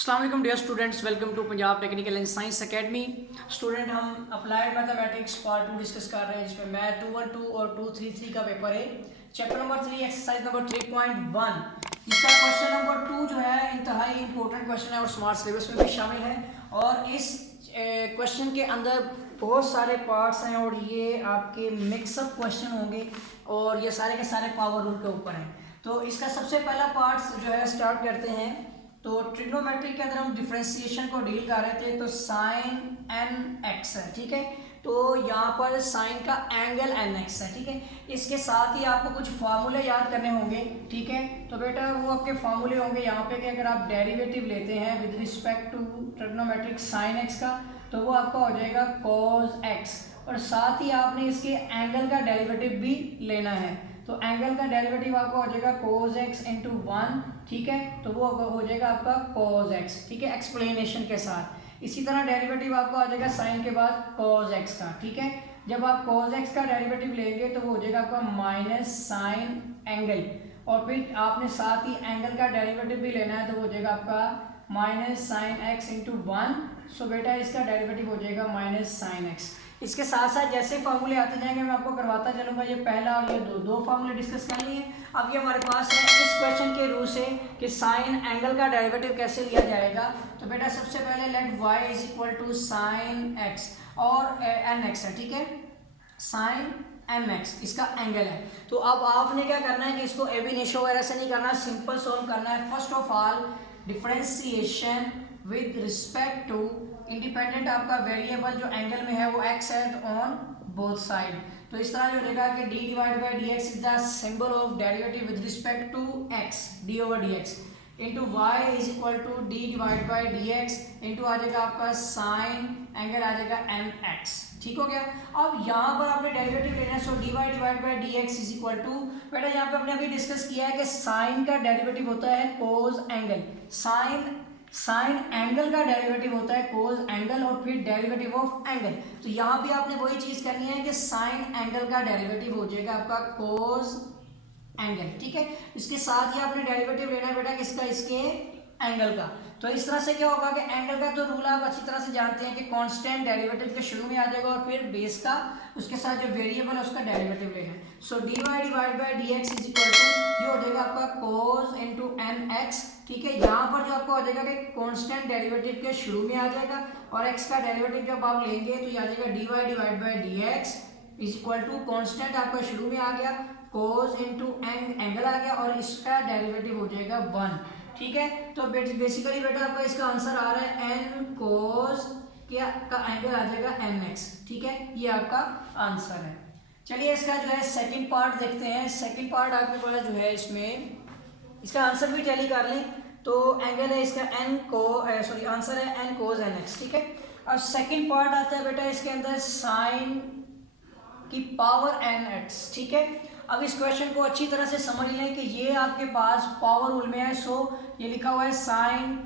अस्सलाम वालेकुम dear students, welcome to Punjab technical and science academy. Student, हम अप्लाइड मैथमेटिक्स पार्ट 2 डिस्कस कर रहे हैं, जिसमें मैथ 212 और 233 का पेपर है। चैप्टर नंबर 3 एक्सरसाइज नंबर 3.1, इसका क्वेश्चन नंबर 2 जो है इंतहाई इंपॉर्टेंट क्वेश्चन है और स्मार्ट सिलेबस में भी शामिल है। और इस क्वेश्चन के अंदर बहुत सारे पार्ट्स हैं और ये आपके मिक्सअप क्वेश्चन होंगे और ये सारे के सारे पावर रूल के ऊपर हैं। तो इसका सबसे पहला पार्ट जो है स्टार्ट करते हैं। तो ट्रिग्नोमेट्री के अंदर हम डिफरेंशिएशन को डील कर रहे थे, तो साइन एन एक्स है, ठीक है। तो यहाँ पर साइन का एंगल एन एक्स है, ठीक है। इसके साथ ही आपको कुछ फार्मूले याद करने होंगे, ठीक है। तो बेटा वो आपके फार्मूले होंगे यहाँ पे कि अगर आप डेरिवेटिव लेते हैं with respect to trigonometric sine x का, तो वो आपका हो जाएगा कॉस एक्स, और साथ ही आपने इसके एंगल का डेरिवेटिव भी लेना है। तो एंगल का डेरिवेटिव आपका हो जाएगा cos x इंटू 1, ठीक है। तो वो हो जाएगा आपका cos x, ठीक है, एक्सप्लेनेशन के साथ। इसी तरह डेरिवेटिव आपका आ जाएगा साइन के बाद cos x का, ठीक है। जब आप cos x का डेरिवेटिव लेंगे तो वो हो जाएगा आपका माइनस साइन एंगल, और फिर आपने साथ ही एंगल का डेरिवेटिव भी लेना है, तो वो हो जाएगा आपका माइनस साइन एक्स इंटू 1। सो बेटा इसका डेरिवेटिव हो जाएगा माइनस साइन एक्स। इसके साथ साथ जैसे फार्मूले आते जाएंगे मैं आपको करवाता चलूंगा। ये पहला और ये दो फार्मूले डिस्कस कर लिए। अब ये हमारे पास है इस क्वेश्चन के रूल से कि साइन एंगल का डेरिवेटिव कैसे लिया जाएगा। तो बेटा सबसे पहले let y is equal to sine x और एन एक्स है, ठीक है। साइन एन एक्स इसका एंगल है। तो अब आपने क्या करना है कि इसको एबिनेशो वगैरह से नहीं करना, सिंपल सोल्व करना है। First of all differentiation with respect to independent आपका वेरिएबल जो एंगल में है वो x है, तो ऑन बोथ साइड। तो इस तरह जो रहेगा कि d divide by D x is the symbol of derivative with respect to x, d over D x, into Y is equal to d divide by D x into आ जाएगा आपका sign angle आ जाएगा N x, ठीक हो गया। अब यहाँ पर आपने डेरिवेटिव लेना है, so D Y divide by D x is equal to, बेटा यहाँ पे हमने अभी डिस्कस किया है कि साइन का डेरिवेटिव होता है कोस एंगल, साइन एंगल का डेरिवेटिव होता है कोस एंगल और फिर डेरिवेटिव ऑफ एंगल। तो यहाँ भी आपने वही चीज करनी है कि साइन एंगल का डेरिवेटिव हो जाएगा आपका कोस एंगल, ठीक है। इसके साथ ही आपने डेरिवेटिव लेना है बेटा किसका, इसके एंगल का। तो इस तरह से क्या होगा कि एंगल का तो रूल आप अच्छी तरह से जानते हैं कि कांस्टेंट डेरिवेटिव के शुरू में आ जाएगा और फिर बेस का उसके साथ जो वेरिएबल है उसका डेरिवेटिव लेना है। So D Y divide by D x is equal to, ये हो जाएगा आपका कोस इंटू एन एक्स, ठीक है। यहाँ पर जो आपको हो जाएगा कि कांस्टेंट डेरिवेटिव के शुरू में आ जाएगा और एक्स का डेरिवेटिव जब आप लेंगे तो ये आ जाएगा d Y divide by D x is equal to constant आपका शुरू में आ गया कोस इंटू एंगल आ गया और इसका डेरिवेटिव हो जाएगा 1, ठीक है। तो बेसिकली बेटा आपका इसका आंसर आ रहा है एन कोस का एंगल आ जाएगा एन एक्स, ठीक है। ये आपका आंसर है। चलिए इसका जो है सेकंड पार्ट देखते हैं। सेकंड पार्ट आपके पास जो है इसमें इसका आंसर भी टैली कर लें। तो एंगल है इसका एन को सॉरी आंसर है एन कोस एन एक्स, ठीक है। अब सेकंड पार्ट आता है बेटा इसके अंदर साइन की पावर एन एक्स, ठीक है। अब इस क्वेश्चन को अच्छी तरह से समझ लें कि ये आपके पास पावर रूल में है। सो ये लिखा हुआ है साइन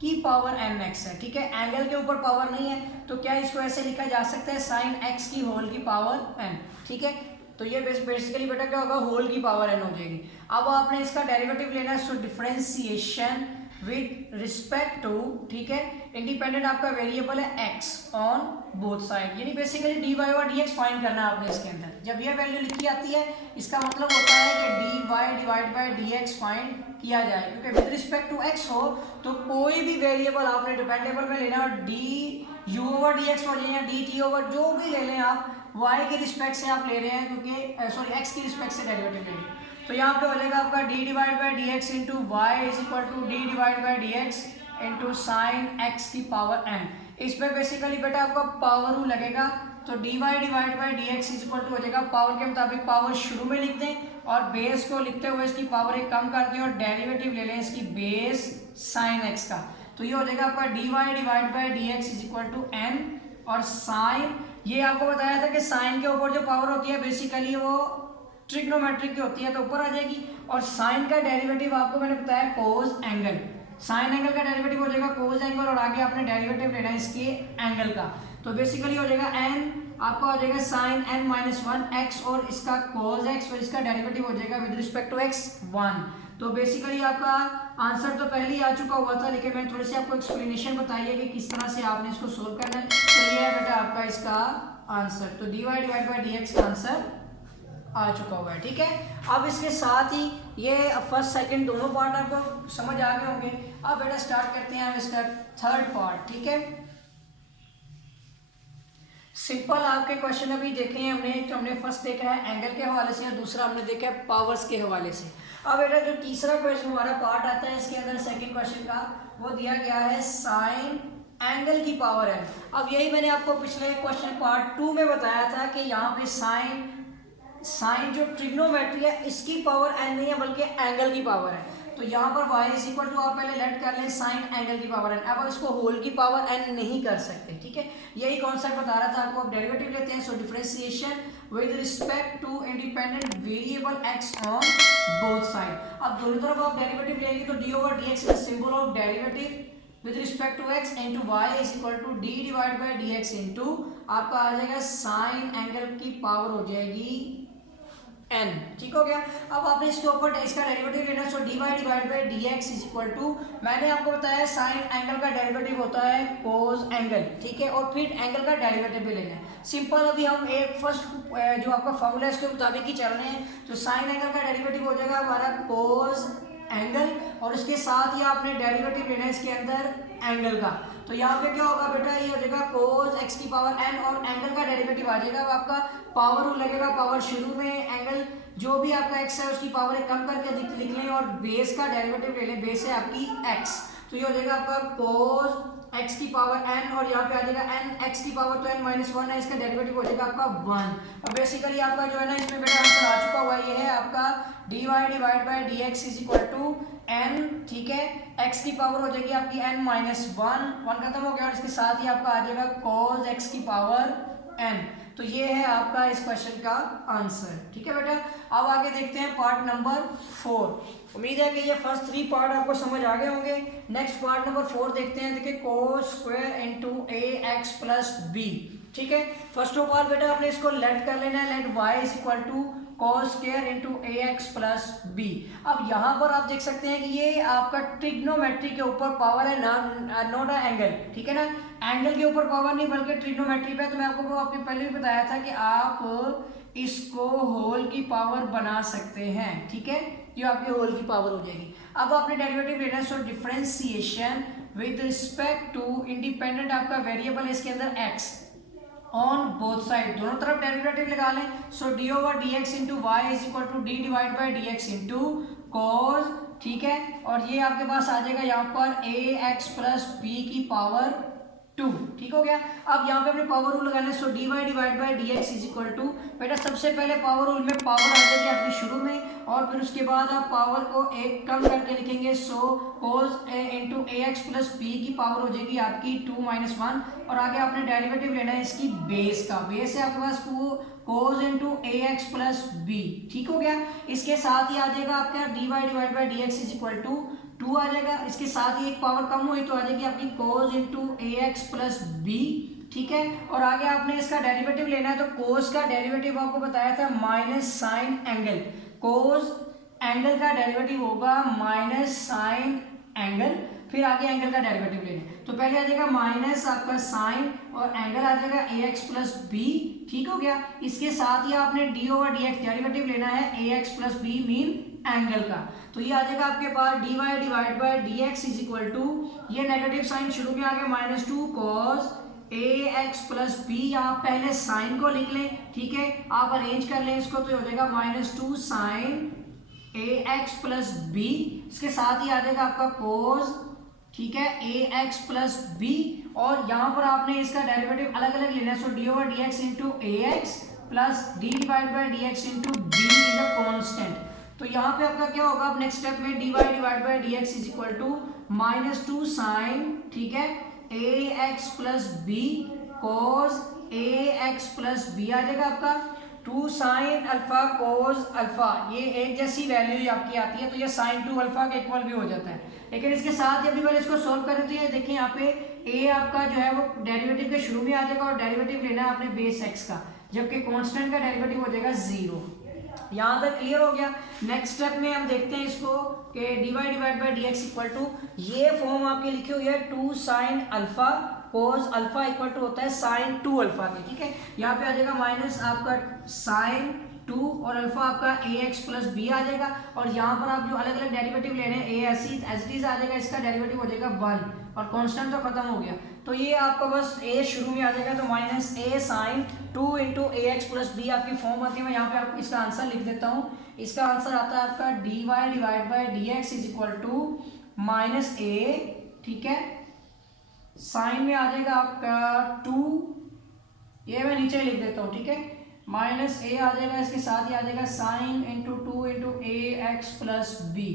की पावर एन एक्स है, ठीक है। एंगल के ऊपर पावर नहीं है तो क्या इसको ऐसे लिखा जा सकता है साइन एक्स की होल की पावर एन, ठीक है। तो ये बेसिकली बेटा क्या होगा, होल की पावर एन हो जाएगी। अब आपने इसका डेरिवेटिव लेना है, so differentiation with respect to, ठीक है, इंडिपेंडेंट आपका वेरिएबल है x ऑन बोथ साइड, यानी बेसिकली डी वाई और डी एक्स फाइंड करना है आपने इसके अंदर। जब ये वैल्यू लिखी आती है इसका मतलब होता है कि d Y divide by D x find किया जाए, क्योंकि विद रिस्पेक्ट टू x हो तो कोई भी वेरिएबल आपने डिपेंडेबल में लेना, और D you over D x हो जाए या डी टी ओवर जो भी ले लें आप, y के रिस्पेक्ट से आप ले रहे हैं क्योंकि सॉरी x की रिस्पेक्ट से डेरिवेटिव ले रहे हैं। तो यहाँ पे हो जाएगा आपका d divide by D x into Y is equal to D divide by D x into sine x की पावर n। इस पे बेसिकली बेटा आपका पावर रूल लगेगा। तो d Y divide by D x is equal to हो जाएगा, power के मुताबिक पावर शुरू में लिख दें और बेस को लिखते हुए इसकी पावर एक कम कर दें और डेरिवेटिव ले लें इसकी बेस साइन एक्स का। तो ये हो जाएगा आपका D Y divide by D x is equal to n, और साइन ये आपको बताया था कि साइन के ऊपर जो पावर होती है बेसिकली वो ट्रिग्नोमेट्रिक की होती है तो ऊपर आ जाएगी, और साइन का डेरिवेटिव आपको मैंने बताया कोस एंगल, साइन एंगल का डेरिवेटिव हो जाएगा कोस एंगल और आगे आपने डेरिवेटिव लेना है इसके एंगल का। तो बेसिकली हो जाएगा एन आपका हो जाएगा साइन एन माइनस 1 एक्स और इसका कोस एक्स और इसका डेरिवेटिव हो जाएगा विद रिस्पेक्ट टू एक्स 1। तो बेसिकली आपका आंसर तो पहले ही आ चुका हुआ था, लेकिन मैंने थोड़ी सी आपको एक्सप्लेनेशन बताई है कि किस तरह से आपने इसको सोल्व करना है। तो ये है बेटा आपका इसका आंसर। तो dy डिवाइड बाई dx का आंसर आ चुका हुआ है। ठीक है, अब इसके साथ ही ये फर्स्ट सेकंड दोनों पार्ट आपको समझ आ गए होंगे। अब बेटा स्टार्ट करते हैं हम इसका थर्ड पार्ट। ठीक है, सिंपल आपके क्वेश्चन अभी देखे हैं हमने। तो हमने फर्स्ट देखा है एंगल के हवाले से और दूसरा हमने देखा है पावर्स के हवाले से। अब बेटा जो तीसरा क्वेश्चन हमारा पार्ट आता है इसके अंदर सेकंड क्वेश्चन का, वो दिया गया है साइन एंगल की पावर है। अब यही मैंने आपको पिछले क्वेश्चन पार्ट 2 में बताया था कि यहाँ पे साइन जो ट्रिग्नोमेट्री है इसकी पावर n नहीं है बल्कि एंगल की पावर है। तो यहाँ पर y इज इक्वल टू आप पहले लेट कर लें साइन एंगल की पावर n। अब आप इसको होल की पावर n नहीं कर सकते। ठीक है, यही कॉन्सेप्ट बता रहा था आपको। अब डेरिवेटिव लेते हैं। So differentiation with respect to independent variable x on both side. अब दोनों तरफ आप डेरिवेटिव लेंगे तो d over dx is symbol of derivative with respect to x into y is equal to d divide by dx into आपका आ जाएगा sign angle की पावर हो जाएगी n। ठीक हो गया। अब आपने इसके ऊपर इसका डेरिवेटिव लेना है। So dy divide by dx is equal to, मैंने आपको बताया साइन एंगल का डेरिवेटिव होता है कोस एंगल। ठीक है, और फिर एंगल का डेरिवेटिव भी लेना है। सिंपल अभी हम एक फर्स्ट जो आपका फॉर्मूला है उसके मुताबिक ही चल रहे हैं। तो साइन एंगल का डेरिवेटिव हो जाएगा हमारा कोस एंगल, और इसके साथ ही आपने डेरिवेटिव लेना है इसके अंदर एंगल का। तो यहाँ पे क्या होगा बेटा, ये हो जाएगा कोस x की पावर n और एंगल का डेरिवेटिव आ जाएगा। आपका पावर रूल लगेगा। पावर शुरू में एंगल जो भी आपका x है उसकी पावर एक कम करके लिख लें और बेस का डेरिवेटिव ले लें। बेस है आपकी x, तो ये हो जाएगा आपका कोस x की पावर n और यहाँ पे आ जाएगा n x की पावर तो n माइनस 1 है, इसका डेरिवेटिव हो जाएगा आपका 1। और बेसिकली आपका जो है ना इसमें बेटा आंसर आ चुका हुआ ये है आपका dy divide by dx is equal to n। ठीक है, x की पावर हो जाएगी आपकी n माइनस 1 खत्म हो गया और इसके साथ ही आपका आ जाएगा cos x की पावर n। तो ये है आपका इस क्वेश्चन का आंसर। ठीक है बेटा, अब आगे देखते हैं पार्ट नंबर 4। उम्मीद है कि ये फर्स्ट 3 पार्ट आपको समझ आ गए होंगे। नेक्स्ट पार्ट नंबर 4 देखते हैं। देखिए cos square into ax plus b। ठीक है, फर्स्ट ऑफ ऑल बेटा आपने इसको लेट कर लेना है। Let y is equal to cos square into ax plus b। अब यहाँ पर आप देख सकते हैं कि ये आपका ट्रिग्नोमेट्री के ऊपर पावर है, नॉट अ एंगल। ठीक है ना, एंगल के ऊपर पावर नहीं बल्कि ट्रिग्नोमेट्री पे। तो मैं आपको आपने पहले भी बताया था कि आप इसको होल की पावर बना सकते हैं। ठीक है, ये आपकी होल की पावर हो जाएगी। अब आपने डेरिवेटिव लेना है। So differentiation with respect to independent आपका वेरिएबल है इसके अंदर x ऑन बोथ साइड, दोनों तरफ डेरिवेटिव लगा लें। So D over D x into Y is equal to D divide by D x into cos. ठीक है, और ये आपके पास आ जाएगा यहाँ पर ए एक्स प्लस बी की पावर 2। ठीक हो गया। अब यहाँ पे अपने पावर रूल लगाना है। So D Y divide by D x is equal to, बेटा सबसे पहले पावर रूल में पावर आ जाएगी आपकी शुरू में और फिर उसके बाद आप पावर को एक कम करके लिखेंगे। सो कोस ए इंटू ए एक्स प्लस बी की पावर हो जाएगी आपकी 2 माइनस 1 और आगे आपने डेरिवेटिव लेना है इसकी बेस का। बेस है आपके पास कोस इंटू ए एक्स प्लस बी। ठीक हो गया। इसके साथ ही आ जाएगा आपका D Y divide by D x is equal to 2 आ जाएगा। इसके साथ ही एक पावर कम हुई तो आ जाएगी आपकी cos इंटू ए एक्स प्लस बी। ठीक है, और आगे आपने इसका डेरिवेटिव लेना है। तो cos का डेरिवेटिव आपको बताया था minus sign angle. cos angle का डेरिवेटिव होगा माइनस साइन एंगल, फिर आगे एंगल का डेरिवेटिव लेना है। तो पहले आ जाएगा माइनस आपका साइन और एंगल आ जाएगा ए एक्स प्लस बी। ठीक हो गया। इसके साथ ही आपने D over D X derivative लेना है A x plus B mean angle का। तो ये आ जाएगा आपके पास D Y divide by D x is equal to, ये नेगेटिव साइन शुरू में आ गया minus 2 cos A x plus B. आप पहले साइन को लिख लें। ठीक है, आप अरेंज कर लें इसको तो हो जाएगा माइनस 2 साइन ए एक्स प्लस बी। इसके साथ ही आ जाएगा आपका कोस, ठीक है, ए एक्स प्लस बी और यहाँ पर आपने इसका डेरिवेटिव अलग अलग लेना है। So D over D x into A x plus D divide by D x into B is a constant. तो यहाँ पे आपका क्या होगा, अब नेक्स्ट स्टेप में D Y divide by D x is equal to minus 2 sine, ठीक है, A x plus B cos A x plus B आ जाएगा आपका 2 साइन अल्फा कोस अल्फा। ये एक जैसी वैल्यू आपकी आती है तो ये साइन 2 अल्फा के इक्वल भी हो जाता है। लेकिन इसके साथ जब भी मैंने इसको सॉल्व कर रही है, देखिए यहाँ पे ए आपका जो है वो डेरिवेटिव के शुरू में आ जाएगा और डेरिवेटिव लेना है आपने बेस एक्स का, जबकि कांस्टेंट का डेरिवेटिव हो जाएगा 0। यहाँ तक क्लियर हो गया। नेक्स्ट स्टेप में हम देखते हैं इसको कि dy divide by D x equal to, ये फॉर्म आपकी लिखी हुई है 2 sine alpha cos alpha equal to होता है साइन 2 अल्फा के, ठीक है। यहाँ पे आ जाएगा माइनस आपका साइन 2 और अल्फा आपका ए एक्स प्लस बी आ जाएगा। और यहाँ पर आप जो अलग अलग डेरिवेटिव ले रहे हैं, ए एज इट इज आ जाएगा, इसका डेरिवेटिव हो जाएगा 1 और कांस्टेंट तो खत्म हो गया। तो ये आपका बस ए शुरू में आ जाएगा, तो माइनस ए साइन 2 इंटू ए एक्स प्लस बी आपकी फॉर्म आती है। मैं यहाँ पे आपको इसका आंसर लिख देता हूँ। इसका आंसर आता है आपका D Y divide by D x is equal to minus A, ठीक है, साइन में आ जाएगा आपका 2, ये मैं नीचे लिख देता हूँ, ठीक है, माइनस ए आ जाएगा, इसके साथ ही आ जाएगा साइन इंटू 2 इंटू ए एक्स प्लस बी,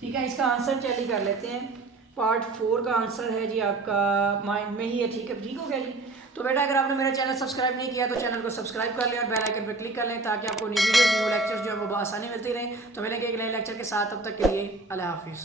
ठीक है। इसका आंसर चलिए कर लेते हैं। पार्ट 4 का आंसर है जी आपका माइंड में ही है, ठीक है, ठीक हो गया जी। तो बेटा अगर आपने मेरा चैनल सब्सक्राइब नहीं किया तो चैनल को सब्सक्राइब कर लें और बेल आइकन पर क्लिक कर लें ताकि आपको न्यू वीडियो न्यू लेक्चर्स जो है वो आसानी मिलती रहे। तो मिलेंगे एक नए लेक्चर के साथ, तब तक के लिए अल्लाह हाफिज़।